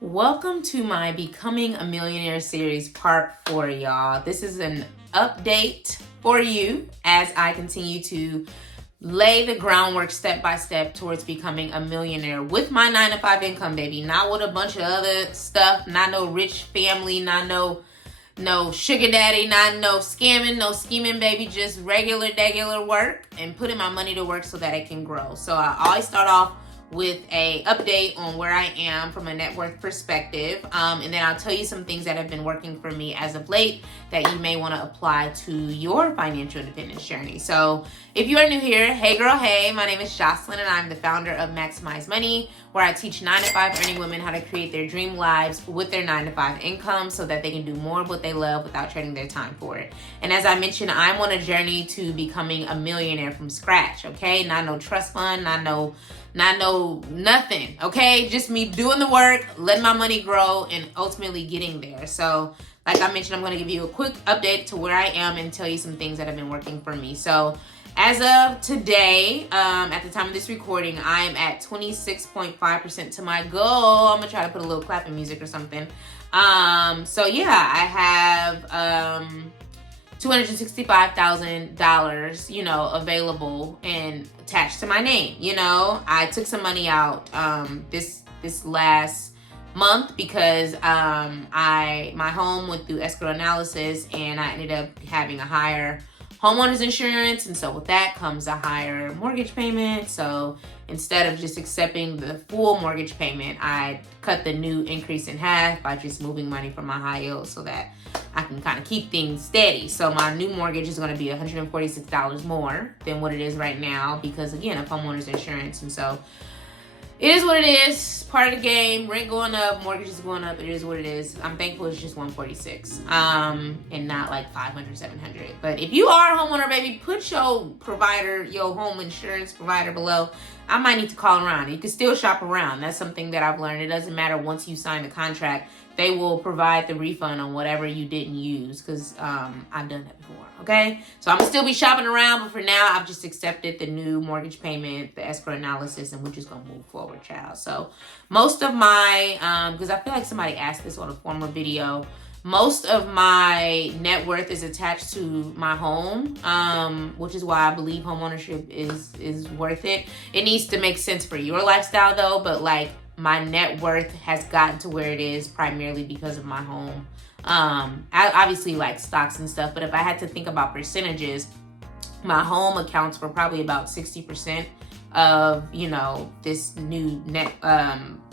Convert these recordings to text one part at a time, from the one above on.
Welcome to my Becoming a Millionaire series part 4, y'all. This is an update for you as I continue to lay the groundwork step by step towards becoming a millionaire with my 9-to-5 income, baby. Not with a bunch of other stuff, not no rich family, not no sugar daddy, not no scamming, no scheming, baby. Just regular work and putting my money to work so that it can grow. So I always start off with a update on where I am from a net worth perspective. And then I'll tell you some things that have been working for me as of late that you may want to apply to your financial independence journey. So if you are new here, hey girl, hey, my name is Jocelyn and I'm the founder of Maximize Money, where I teach 9-to-5 earning women how to create their dream lives with their 9-to-5 income so that they can do more of what they love without trading their time for it. And as I mentioned, I'm on a journey to becoming a millionaire from scratch, okay? Not no trust fund, not no nothing, okay? Just me doing the work, letting my money grow, and ultimately getting there. So like I mentioned, I'm going to give you a quick update to where I am and tell you some things that have been working for me. So as of today, at the time of this recording, I am at 26.5% to my goal. I'm going to try to put a little clapping music or something. So yeah, I have $265,000, available and attached to my name. I took some money out this last month because my home went through escrow analysis and I ended up having a higher homeowner's insurance, and so with that comes a higher mortgage payment. So instead of just accepting the full mortgage payment, I cut the new increase in half by just moving money from my high yield so that I can kind of keep things steady. So my new mortgage is going to be $146 more than what it is right now because, again, of homeowner's insurance. And so it is what it is. Part of the game. Rent going up, mortgage is going up. It is what it is. I'm thankful it's just $146 and not like $500, $700. But if you are a homeowner, baby, put your provider, your home insurance provider below. I might need to call around. You can still shop around. That's something that I've learned. It doesn't matter once you sign the contract. They will provide the refund on whatever you didn't use because I've done that before, okay? So I'm going to still be shopping around, but for now, I've just accepted the new mortgage payment, the escrow analysis, and we're just going to move forward, child. So most of my, because I feel like somebody asked this on a former video, most of my net worth is attached to my home, which is why I believe homeownership is worth it. It needs to make sense for your lifestyle, though, but like, my net worth has gotten to where it is primarily because of my home. I obviously like stocks and stuff, but if I had to think about percentages, my home accounts for probably about 60% of, this new net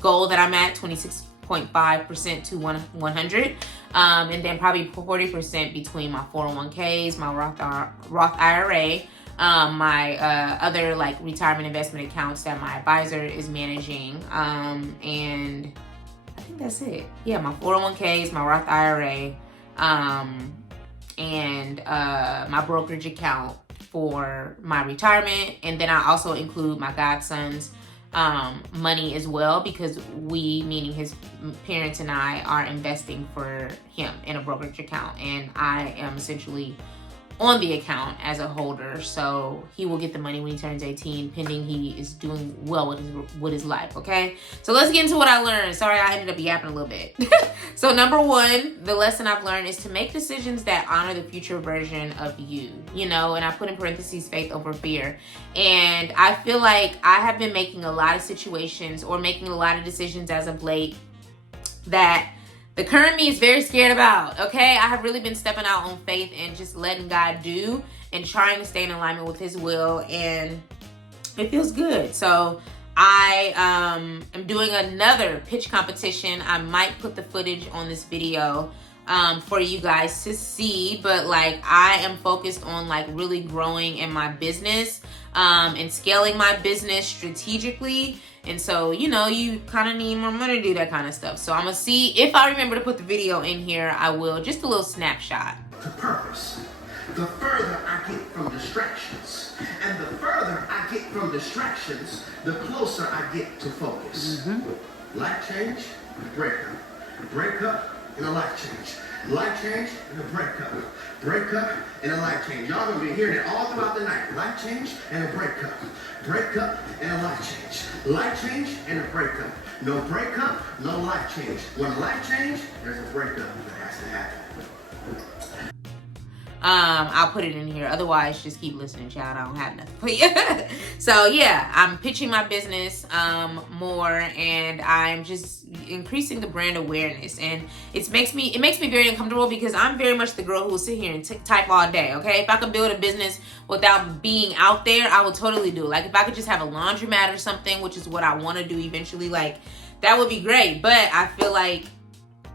goal that I'm at, 26.5% to 100. And then probably 40% between my 401ks, my Roth IRA, my other like retirement investment accounts that my advisor is managing, and I think that's it. Yeah, my 401ks, my Roth IRA, and my brokerage account for my retirement, and then I also include my godson's money as well because we, meaning his parents and I, are investing for him in a brokerage account, and I am essentially on the account as a holder, so he will get the money when he turns 18, pending he is doing well with his life, okay? So let's get into what I learned. Sorry, I ended up yapping a little bit. So number one, the lesson I've learned is to make decisions that honor the future version of you, and I put in parentheses faith over fear. And I feel like I have been making a lot of situations or making a lot of decisions as of late that the current me is very scared about, okay? I have really been stepping out on faith and just letting God do and trying to stay in alignment with his will, and it feels good. So I am doing another pitch competition. I might put the footage on this video for you guys to see, but like I am focused on like really growing in my business and scaling my business strategically. And so, you kind of need more money to do that kind of stuff. So I'm going to see if I remember to put the video in here. I will. Just a little snapshot. To purpose. The further I get from distractions. And the further I get from distractions, the closer I get to focus. Life change, breakup. Breakup, and a life change. Life change and a breakup. Breakup and a life change. Y'all gonna be hearing it all throughout the night. Life change and a breakup. Breakup and a life change. Life change and a breakup. No breakup, no life change. When life change, there's a breakup that has to happen. I'll put it in here. Otherwise, just keep listening, child. I don't have nothing for you. So yeah, I'm pitching my business more, and I'm just increasing the brand awareness. And it makes me very uncomfortable because I'm very much the girl who will sit here and type all day. Okay, if I could build a business without being out there, I would totally do it. Like if I could just have a laundromat or something, which is what I want to do eventually, like that would be great. But I feel like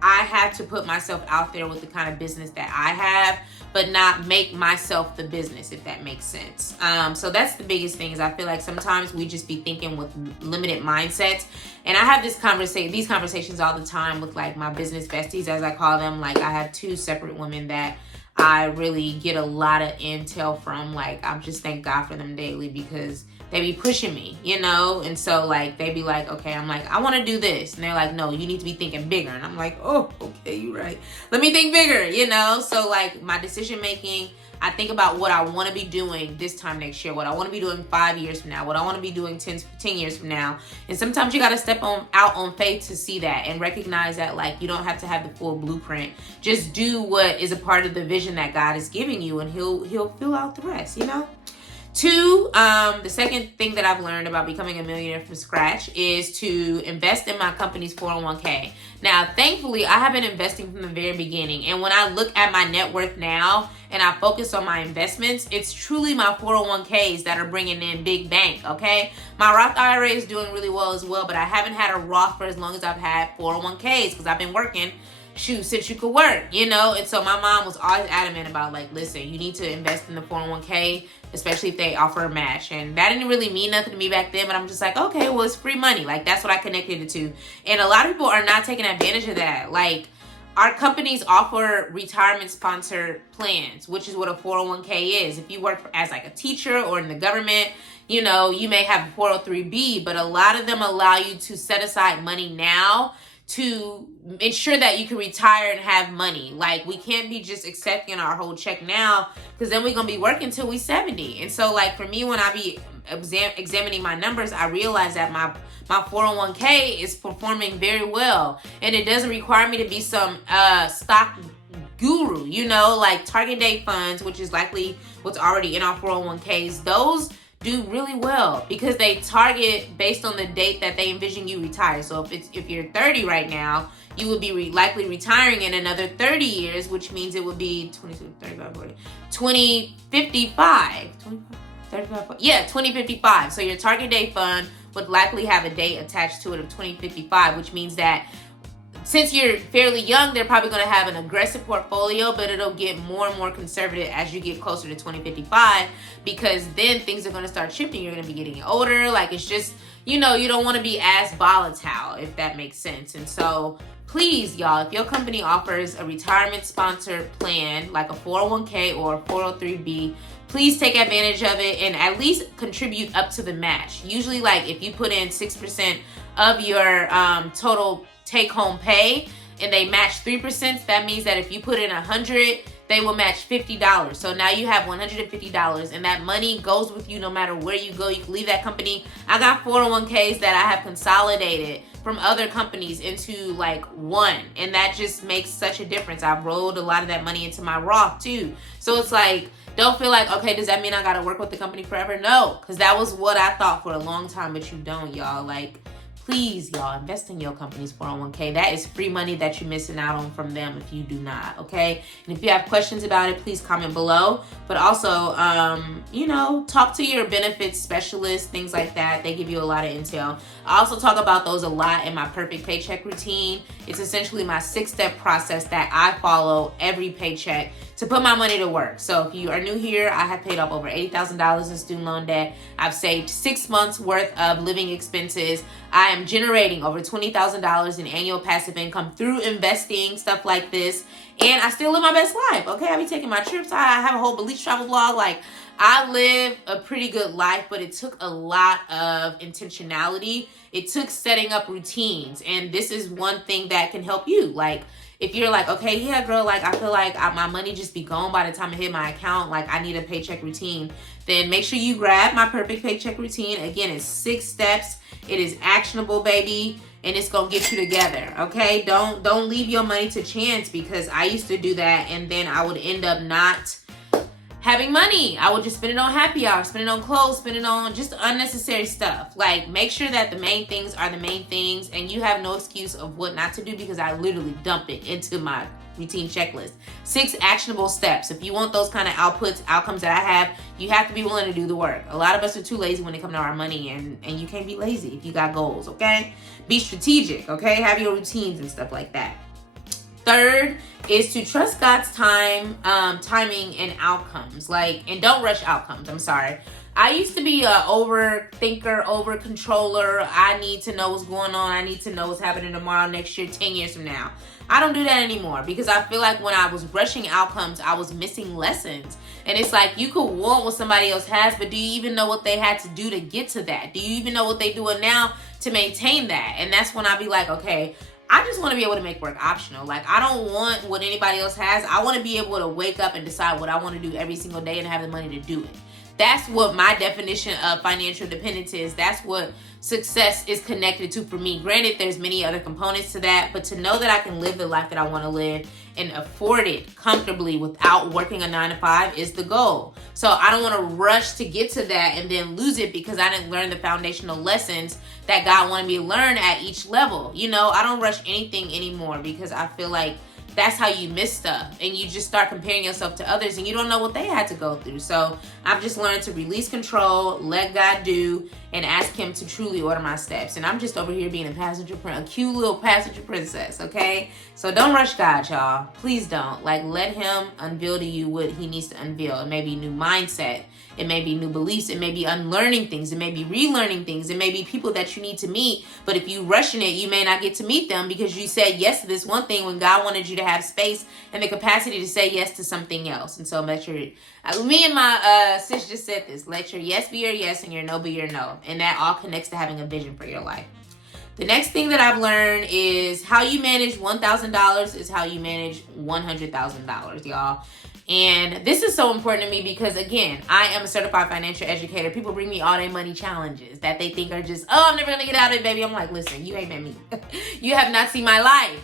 I have to put myself out there with the kind of business that I have, but not make myself the business, if that makes sense. So that's the biggest thing, is I feel like sometimes we just be thinking with limited mindsets. And I have these conversations all the time with like my business besties, as I call them. Like I have 2 separate women that I really get a lot of intel from. Like I'm just thank God for them daily, because they be pushing me, you know? And so like, they be like, okay, I'm like, I want to do this. And they're like, no, you need to be thinking bigger. And I'm like, oh, okay, you're right. Let me think bigger, you know? So like my decision making, I think about what I want to be doing this time next year, what I want to be doing 5 years from now, what I want to be doing 10 years from now. And sometimes you got to step out on faith to see that and recognize that like you don't have to have the full blueprint. Just do what is a part of the vision that God is giving you, and he'll fill out the rest, you know? 2, the second thing that I've learned about becoming a millionaire from scratch is to invest in my company's 401k. Now, thankfully, I have been investing from the very beginning. And when I look at my net worth now and I focus on my investments, it's truly my 401ks that are bringing in big bank, okay? My Roth IRA is doing really well as well, but I haven't had a Roth for as long as I've had 401ks because I've been working since you could work, you know? And so my mom was always adamant about like, listen, you need to invest in the 401k, especially if they offer a match. And that didn't really mean nothing to me back then, but I'm just like, okay, well, it's free money. Like that's what I connected it to. And a lot of people are not taking advantage of that. Like our companies offer retirement sponsored plans, which is what a 401k is. If you work as like a teacher or in the government, you know, you may have a 403b, but a lot of them allow you to set aside money now to ensure that you can retire and have money. Like we can't be just accepting our whole check now, because then we're gonna be working till we 70. And so like for me, when I be examining my numbers, I realize that my 401k is performing very well, and it doesn't require me to be some stock guru, you know, like target date funds, which is likely what's already in our 401ks. Those do really well because they target based on the date that they envision you retire. So if you're 30 right now, you would be likely retiring in another 30 years, which means it would be 22, 35, 40, 2055. 2055. So your target date fund would likely have a date attached to it of 2055, which means that since you're fairly young, they're probably going to have an aggressive portfolio, but it'll get more and more conservative as you get closer to 2055, because then things are going to start shifting. You're going to be getting older. Like it's just, you know, you don't want to be as volatile, if that makes sense. And so please, y'all, if your company offers a retirement sponsored plan, like a 401k or a 403b, please take advantage of it and at least contribute up to the match. Usually, like if you put in 6% of your total take-home pay and they match 3%, that means that if you put in 100, they will match $50. So now you have $150, and that money goes with you no matter where you go. You can leave that company. I got 401ks that I have consolidated from other companies into like one, and that just makes such a difference. I've rolled a lot of that money into my Roth too. So it's like, don't feel like, okay, does that mean I gotta work with the company forever? No, because that was what I thought for a long time, but you don't, y'all. Like, please, y'all, invest in your company's 401k. That is free money that you're missing out on from them if you do not, okay? And if you have questions about it, please comment below. But also, you know, talk to your benefits specialist, things like that. They give you a lot of intel. I also talk about those a lot in my perfect paycheck routine. It's essentially my 6-step process that I follow every paycheck to put my money to work. So if you are new here, I have paid off over $80,000 in student loan debt. I've saved 6 months worth of living expenses. I am generating over $20,000 in annual passive income through investing, stuff like this. And I still live my best life, okay? I be taking my trips. I have a whole beach travel vlog. Like, I live a pretty good life, but it took a lot of intentionality. It took setting up routines. And this is one thing that can help you. Like, if you're like, okay, yeah, girl, like I feel like my money just be gone by the time it hit my account, like I need a paycheck routine, then make sure you grab my perfect paycheck routine. Again, it's 6 steps. It is actionable, baby, and it's gonna get you together. Okay, don't leave your money to chance, because I used to do that, and then I would end up not having money. I would just spend it on happy hour, spend it on clothes, spend it on just unnecessary stuff. Like, make sure that the main things are the main things, and you have no excuse of what not to do, because I literally dump it into my routine checklist. 6 actionable steps. If you want those kind of outcomes that I have, you have to be willing to do the work. A lot of us are too lazy when it comes to our money, and you can't be lazy if you got goals, okay? Be strategic, okay? Have your routines and stuff like that. Third is to trust God's timing and outcomes. And don't rush outcomes. I'm sorry. I used to be a overthinker, over controller. I need to know what's going on. I need to know what's happening tomorrow, next year, 10 years from now. I don't do that anymore, because I feel like when I was rushing outcomes, I was missing lessons. And it's like, you could want what somebody else has, but do you even know what they had to do to get to that? Do you even know what they're doing now to maintain that? And that's when I be like, okay, I just want to be able to make work optional. Like, I don't want what anybody else has. I want to be able to wake up and decide what I want to do every single day and have the money to do it. That's what my definition of financial independence is. That's what success is connected to for me. Granted, there's many other components to that, but to know that I can live the life that I want to live and afford it comfortably without working a 9-to-5 is the goal. So I don't want to rush to get to that and then lose it because I didn't learn the foundational lessons that God wanted me to learn at each level. I don't rush anything anymore, because I feel like that's how you miss stuff, and you just start comparing yourself to others, and you don't know what they had to go through. So I've just learned to release control, let God do, and ask him to truly order my steps. And I'm just over here being a cute little passenger princess, okay? So don't rush God, y'all. Please don't. Let him unveil to you what he needs to unveil. It may be new mindset. It may be new beliefs. It may be unlearning things. It may be relearning things. It may be people that you need to meet. But if you rushing it, you may not get to meet them because you said yes to this one thing when God wanted you to have space and the capacity to say yes to something else. And so me and my sis just said this. Let your yes be your yes and your no be your no. And that all connects to having a vision for your life. The next thing that I've learned is how you manage $1,000 is how you manage $100,000, y'all. And this is so important to me because, again, I am a certified financial educator. People bring me all their money challenges that they think are just, I'm never going to get out of it, baby. I'm like, listen, you ain't met me. You have not seen my life.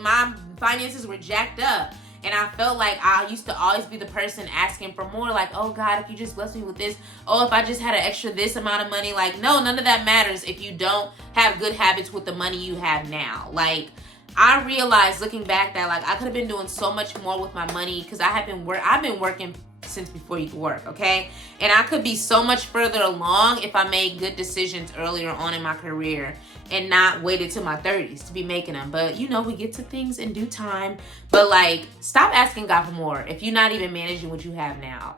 My finances were jacked up. And I felt like I used to always be the person asking for more. Like, oh, God, if you just bless me with this. Oh, if I just had an extra this amount of money. No, none of that matters if you don't have good habits with the money you have now. I realized looking back that I could have been doing so much more with my money because I've been working since before you could work, okay? And I could be so much further along if I made good decisions earlier on in my career and not waited till my 30s to be making them. But we get to things in due time. But stop asking God for more if you're not even managing what you have now.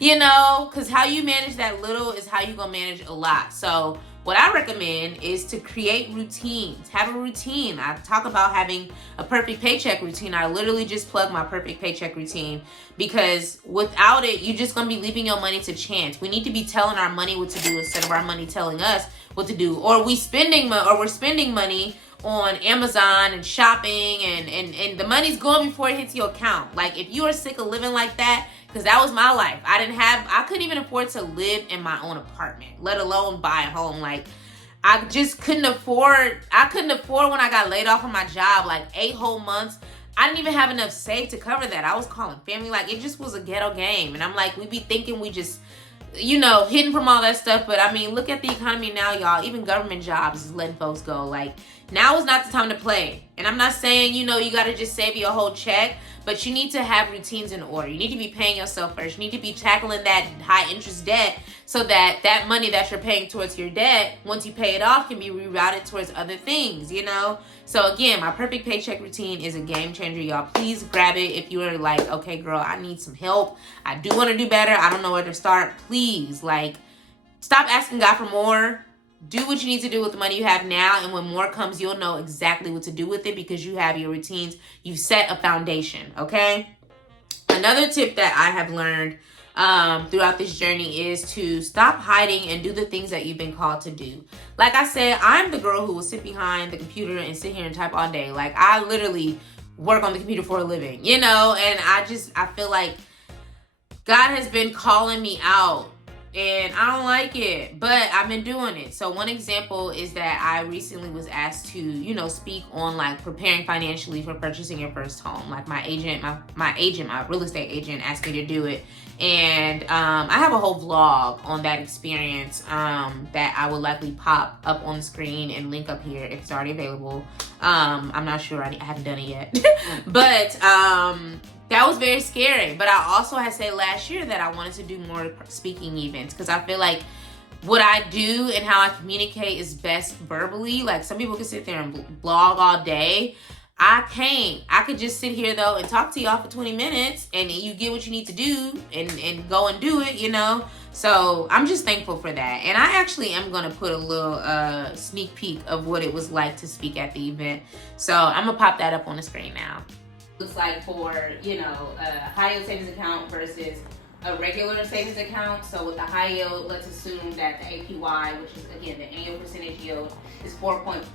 Because how you manage that little is how you're gonna manage a lot. So what I recommend is to create routines. Have a routine. I talk about having a perfect paycheck routine. I literally just plug my perfect paycheck routine because without it, you're just going to be leaving your money to chance. We need to be telling our money what to do instead of our money telling us what to do. Or we're spending money on Amazon and shopping and the money's going before it hits your account. If you are sick of living like that, because that was my life. I couldn't even afford to live in my own apartment, let alone buy a home. I just couldn't afford when I got laid off from my job, 8 whole months. I didn't even have enough saved to cover that. I was calling family. It just was a ghetto game. And I'm we be thinking we just, hidden from all that stuff. But look at the economy now, y'all. Even government jobs is letting folks go. Now is not the time to play. And I'm not saying, you got to just save your whole check. But you need to have routines in order. You need to be paying yourself first. You need to be tackling that high interest debt so that that money that you're paying towards your debt, once you pay it off, can be rerouted towards other things, So again, my perfect paycheck routine is a game changer, y'all. Please grab it if you are okay, girl, I need some help. I do want to do better. I don't know where to start. Please, stop asking God for more. Do what you need to do with the money you have now, and when more comes, you'll know exactly what to do with it because you have your routines. You've set a foundation, okay? Another tip that I have learned throughout this journey is to stop hiding and do the things that you've been called to do. Like I said, I'm the girl who will sit behind the computer and sit here and type all day. I literally work on the computer for a living, you know? And I feel like God has been calling me out and I don't like it, but I've been doing it. So one example is that I recently was asked to, you know, speak on like preparing financially for purchasing your first home. Like my real estate agent asked me to do it. And I have a whole vlog on that experience that I will likely pop up on the screen and link up here if it's already available. I'm not sure, I haven't done it yet. But that was very scary. But I also had said last year that I wanted to do more speaking events because I feel like what I do and how I communicate is best verbally. Like some people can sit there and blog all day. I can't. I could just sit here though and talk to y'all for 20 minutes and you get what you need to do and go and do it, you know? So I'm just thankful for that. And I actually am going to put a little sneak peek of what it was like to speak at the event. So I'm going to pop that up on the screen now. Looks like for, you know, a high yield savings account versus a regular savings account. So with the high yield, let's assume that the APY, which is again the annual percentage yield, is 4.15%.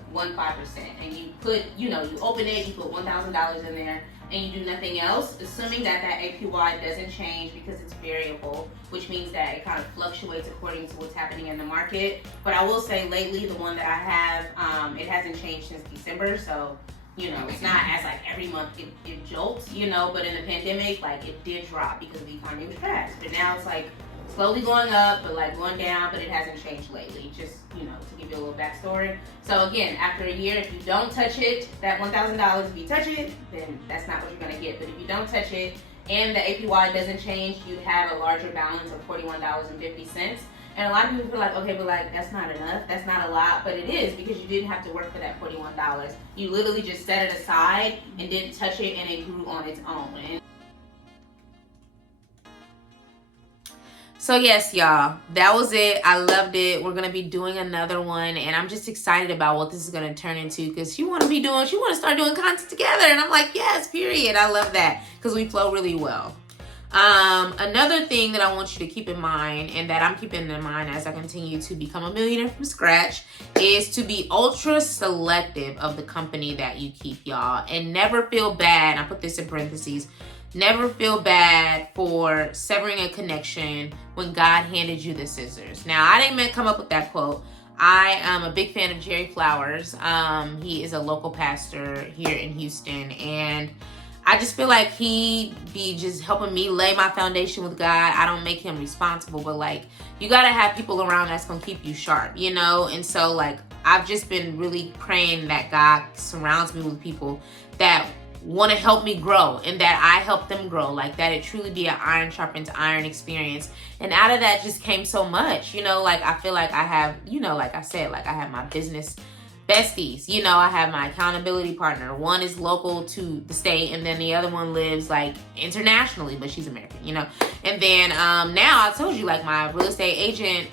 And you put, you know, you open it, you put $1,000 in there, and you do nothing else, assuming that that APY doesn't change because it's variable, which means that it kind of fluctuates according to what's happening in the market. But I will say lately, the one that I have, it hasn't changed since December, so you know, it's not as like every month it jolts, you know, but in the pandemic, like it did drop because the economy was crashed. But now it's like slowly going up, but like going down, but it hasn't changed lately. Just, you know, to give you a little backstory. So again, after a year, if you don't touch it, that $1,000, if you touch it, then that's not what you're gonna get. But if you don't touch it and the APY doesn't change, you'd have a larger balance of $41.50. And a lot of people feel like, okay, but like, that's not enough. That's not a lot. But it is because you didn't have to work for that $41. You literally just set it aside and didn't touch it and it grew on its own. So yes, y'all, that was it. I loved it. We're going to be doing another one. And I'm just excited about what this is going to turn into because she want to start doing content together. And I'm like, yes, period. I love that because we flow really well. Another thing that I want you to keep in mind and that I'm keeping in mind as I continue to become a millionaire from scratch is to be ultra selective of the company that you keep, y'all, and never feel bad. I put this in parentheses. Never feel bad for severing a connection when God handed you the scissors. Now, I didn't come up with that quote. I am a big fan of Jerry Flowers. He is a local pastor here in Houston, and I just feel like he be just helping me lay my foundation with God. I don't make him responsible, but like, you gotta have people around that's gonna keep you sharp, you know? And so like, I've just been really praying that God surrounds me with people that want to help me grow and that I help them grow, like that it truly be an iron sharpens iron experience. And out of that just came so much, you know, like I feel like I have, you know, like I said, like I have my business besties, you know, I have my accountability partner. One is local to the state and then the other one lives like internationally, but she's American, you know. And then now I told you, like my real estate agent,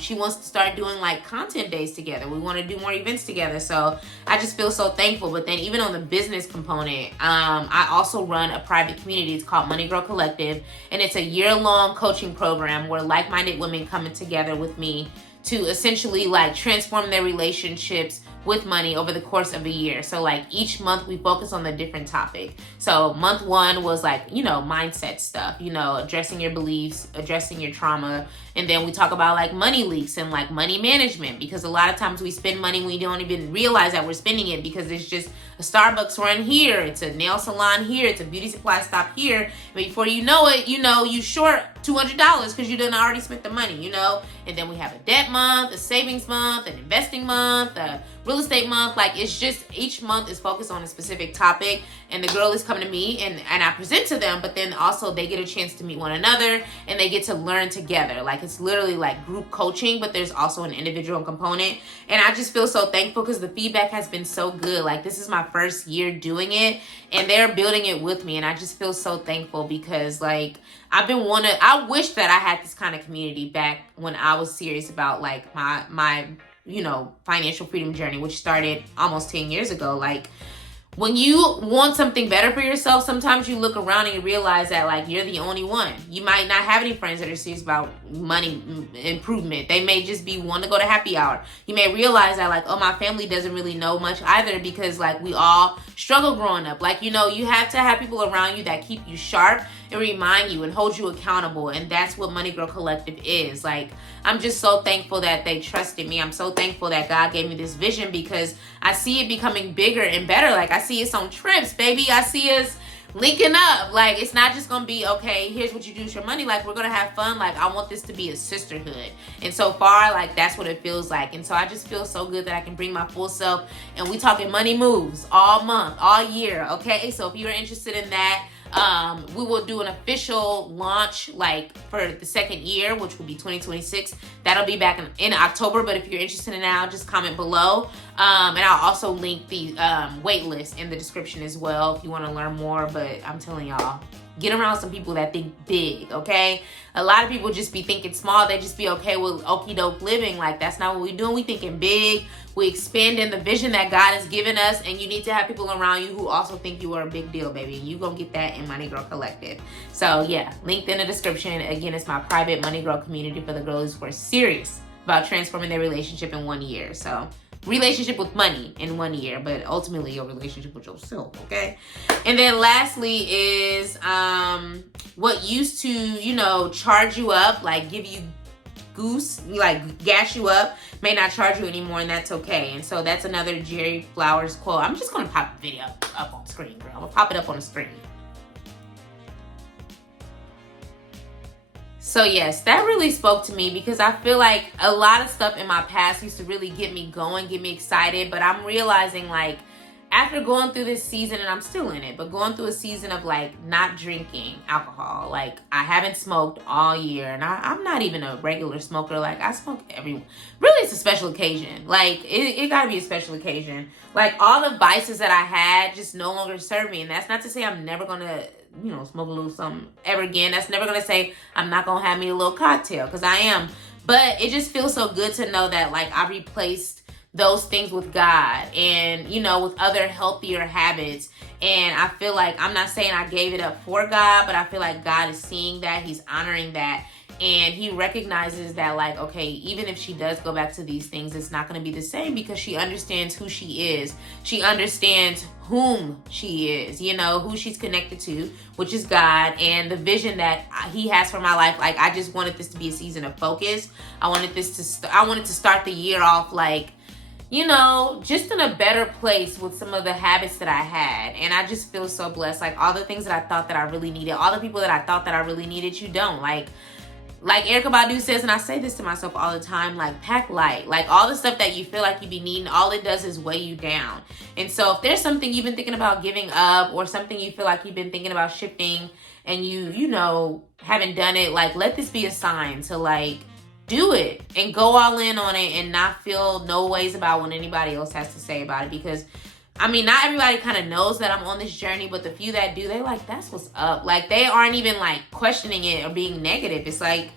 she wants to start doing like content days together. We want to do more events together. So I just feel so thankful. But then even on the business component, I also run a private community. It's called Money Girl Collective. And it's a year-long coaching program where like-minded women coming together with me to essentially like transform their relationships with money over the course of a year. So like each month we focus on a different topic. So month one was like, you know, mindset stuff, you know, addressing your beliefs, addressing your trauma. And then we talk about like money leaks and like money management, because a lot of times we spend money, we don't even realize that we're spending it because it's just a Starbucks run here, it's a nail salon here, it's a beauty supply stop here. But before you know it, you know, you short $200 because you done already spent the money, you know. And then we have a debt month, a savings month, an investing month, a real estate month. Like it's just each month is focused on a specific topic, and the girl is coming to me and I present to them, but then also they get a chance to meet one another and they get to learn together. Like it's literally like group coaching, but there's also an individual component. And I just feel so thankful because the feedback has been so good. Like this is my first year doing it and they're building it with me, and I just feel so thankful because like I wish that I had this kind of community back when I was serious about like my you know, financial freedom journey, which started almost 10 years ago. Like when you want something better for yourself, sometimes you look around and you realize that like you're the only one. You might not have any friends that are serious about money improvement. They may just be one to go to happy hour. You may realize that like, oh, my family doesn't really know much either, because like we all struggle growing up. Like, you know, you have to have people around you that keep you sharp and remind you and hold you accountable. And that's what Money Girl Collective is. Like, I'm just so thankful that they trusted me. I'm so thankful that God gave me this vision, because I see it becoming bigger and better. Like, I see us on trips, baby. I see us linking up. Like, it's not just gonna be, okay, here's what you do with your money. Like, we're gonna have fun. Like, I want this to be a sisterhood. And so far, like, that's what it feels like. And so I just feel so good that I can bring my full self. And we talking money moves all month, all year, okay? So if you're interested in that, we will do an official launch like for the second year, which will be 2026. That'll be back in October. But if you're interested in now, just comment below. And I'll also link the wait list in the description as well if you want to learn more. But I'm telling y'all, get around some people that think big, okay? A lot of people just be thinking small. They just be okay with okie doke living. Like, that's not what we doing. We thinking big. We expanding the vision that God has given us. And you need to have people around you who also think you are a big deal, baby. You gonna get that in Money Girl Collective. So yeah, linked in the description. Again, it's my private Money Girl community for the girls who are serious about transforming their relationship in 1 year. So relationship with money in 1 year, but ultimately your relationship with yourself, okay? And then lastly is what used to, you know, charge you up, like give you like gas you up, may not charge you anymore, and that's okay. And so that's another Jerry Flowers quote. I'm just gonna pop the video up on screen, girl. I'm gonna pop it up on the screen. So yes, that really spoke to me, because I feel like a lot of stuff in my past used to really get me going, get me excited. But I'm realizing, like, after going through this season, and I'm still in it, but going through a season of like not drinking alcohol, like I haven't smoked all year, and I'm not even a regular smoker. Like, I smoke really, it's a special occasion. Like, it gotta be a special occasion. Like, all the vices that I had just no longer serve me. And that's not to say I'm never gonna, you know, smoke a little something ever again. That's never gonna say I'm not gonna have me a little cocktail, because I am. But it just feels so good to know that like I replaced those things with God, and, you know, with other healthier habits. And I feel like, I'm not saying I gave it up for God, but I feel like God is seeing that, he's honoring that, and he recognizes that, like, okay, even if she does go back to these things, it's not going to be the same, because she understands who she is. She understands whom she is, you know, who she's connected to, which is God, and the vision that he has for my life. Like, I just wanted this to be a season of focus. I wanted to start the year off like, you know, just in a better place with some of the habits that I had. And I just feel so blessed. Like, all the things that I thought that I really needed, all the people that I thought that I really needed, you don't. Like Erykah Badu says, and I say this to myself all the time, like, pack light. Like, all the stuff that you feel like you be needing, all it does is weigh you down. And so if there's something you've been thinking about giving up, or something you feel like you've been thinking about shifting, and you know, haven't done it, like, let this be a sign to, like, do it and go all in on it, and not feel no ways about what anybody else has to say about it. Because, I mean, not everybody kind of knows that I'm on this journey, but the few that do, they like, that's what's up. Like, they aren't even like questioning it or being negative. It's like,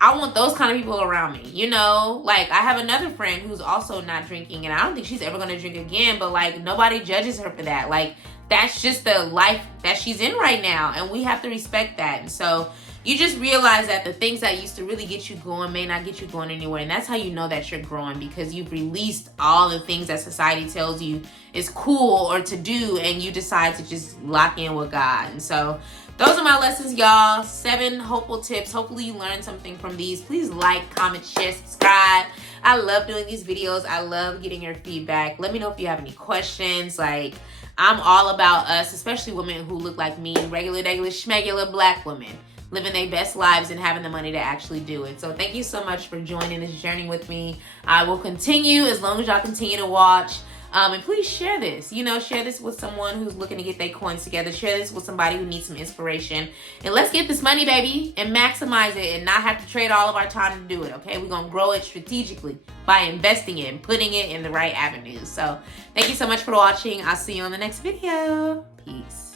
I want those kind of people around me, you know? Like, I have another friend who's also not drinking, and I don't think she's ever going to drink again, but like, nobody judges her for that. Like, that's just the life that she's in right now, and we have to respect that. And so you just realize that the things that used to really get you going may not get you going anywhere. And that's how you know that you're growing, because you've released all the things that society tells you is cool or to do, and you decide to just lock in with God. And so those are my lessons, y'all. 7 hopeful tips. Hopefully you learned something from these. Please like, comment, share, subscribe. I love doing these videos. I love getting your feedback. Let me know if you have any questions. Like, I'm all about us, especially women who look like me, regular, schmegular black women, living their best lives and having the money to actually do it. So thank you so much for joining this journey with me. I will continue as long as y'all continue to watch. And please share this. You know, share this with someone who's looking to get their coins together. Share this with somebody who needs some inspiration. And let's get this money, baby, and maximize it, and not have to trade all of our time to do it, okay? We're going to grow it strategically by investing it and putting it in the right avenues. So thank you so much for watching. I'll see you on the next video. Peace.